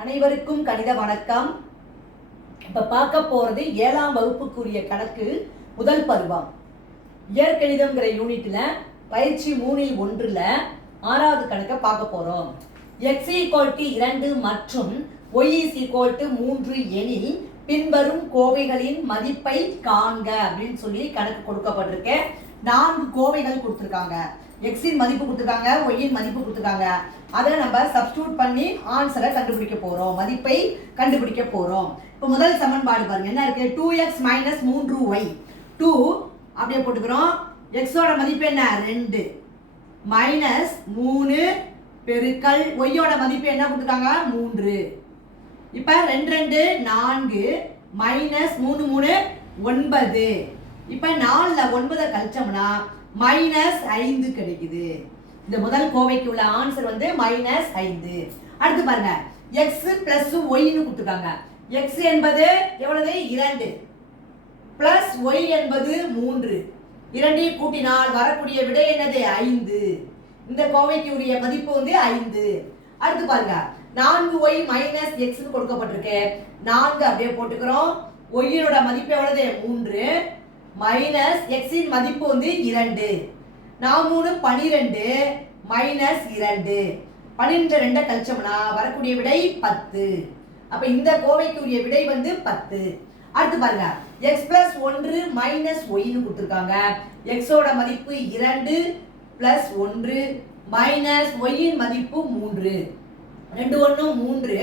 அனைவருக்கும் கணித வணக்கம். இப்ப பார்க்க போறது 7ஆம் வகுப்புக்குரிய கணக்கு முதல் பருவம். இயற்கணிதம்ங்கிற யூனிட்ல பயிற்சி 3இல் 1ல 6வது கணக்கை பார்க்க போறோம். x = 2 மற்றும் y = 3 எனில் பின்வரும் கோவைகளின் மதிப்பை காண்க அப்படின்னு சொல்லி கணக்கு கொடுக்கப்பட்டிருக்கு. 4 கோவைகள் கொடுத்திருக்காங்க. x இன் மதிப்பு கொடுத்திருக்காங்க, y இன் மதிப்பு கொடுத்திருக்காங்க. அதை நம்ம சப்ஸ்டிட்யூட் பண்ணி ஆன்சரை கண்டுபிடிக்க போறோம், மதிப்பை கண்டுபிடிக்க போறோம். இப்போ முதல் சமன்பாடு பாருங்க, என்ன இருக்கு? 2x - 3y 2 அப்படியே போட்டுக்கிறோம். x ஓட மதிப்பு என்ன? 2 மைனஸ் 3 பெருக்கல் y ஓட மதிப்பு என்ன கொடுத்திருக்காங்க? 3. இப்போ 2 2 4 மைனஸ் 3 3 9. இப்போ 4ல 9 கழிச்சோம்னா -5 கிடைக்குது. இந்த முதல் கோவைக்கு உள்ள ஆன்சர் வந்து -5. அடுத்து பாருங்க, x + y ன்னு கொடுத்திருக்காங்க. x என்பது எவ்வளவு? 2 பிளஸ் y என்பது 3. இரண்டையும் கூட்டினால் வரக்கூடிய விடை என்னது? 5. இந்த கோவைக்கு உரிய மதிப்பு வந்து 5. அடுத்து பாருங்க, 4y - x ன்னு கொடுக்கப்பட்டிருக்கு. 4 அப்படியே போட்டுக்கிறோம். y யோட மதிப்பு எவ்வளவு? 3 மைனஸ் x இன் மதிப்பு வந்து 2. 4 3 12 மைனஸ் 2. 12 2 கழிச்சோம்னா வரக்கூடிய விடை 10. அப்ப இந்த கோவைக்கு உரிய விடை வந்து 10. அடுத்து பாருங்க, x + 1 மைனஸ் y ன்னு கொடுத்திருக்காங்க. x ஓட மதிப்பு 2 பிளஸ் 1 மைனஸ் y இன் மதிப்பு 3. 2 1 3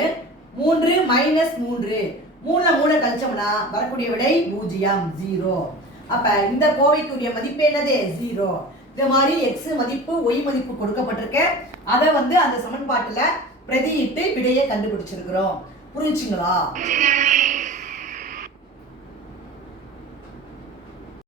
3 மைனஸ் 3 3ல 3 கழிச்சோம்னா வரக்கூடிய விடை 0. அப்ப இந்த கோவைக்குரிய மதிப்பு என்னது? 0. இந்த மாதிரி x மதிப்பு y மதிப்பு கொடுக்கப்பட்டிருக்கு. அதை வந்து அந்த சமன்பாட்டுல பிரதியிட்டு விடையை கண்டுபிடிச்சிருக்கிறோம். புரிஞ்சுங்களா?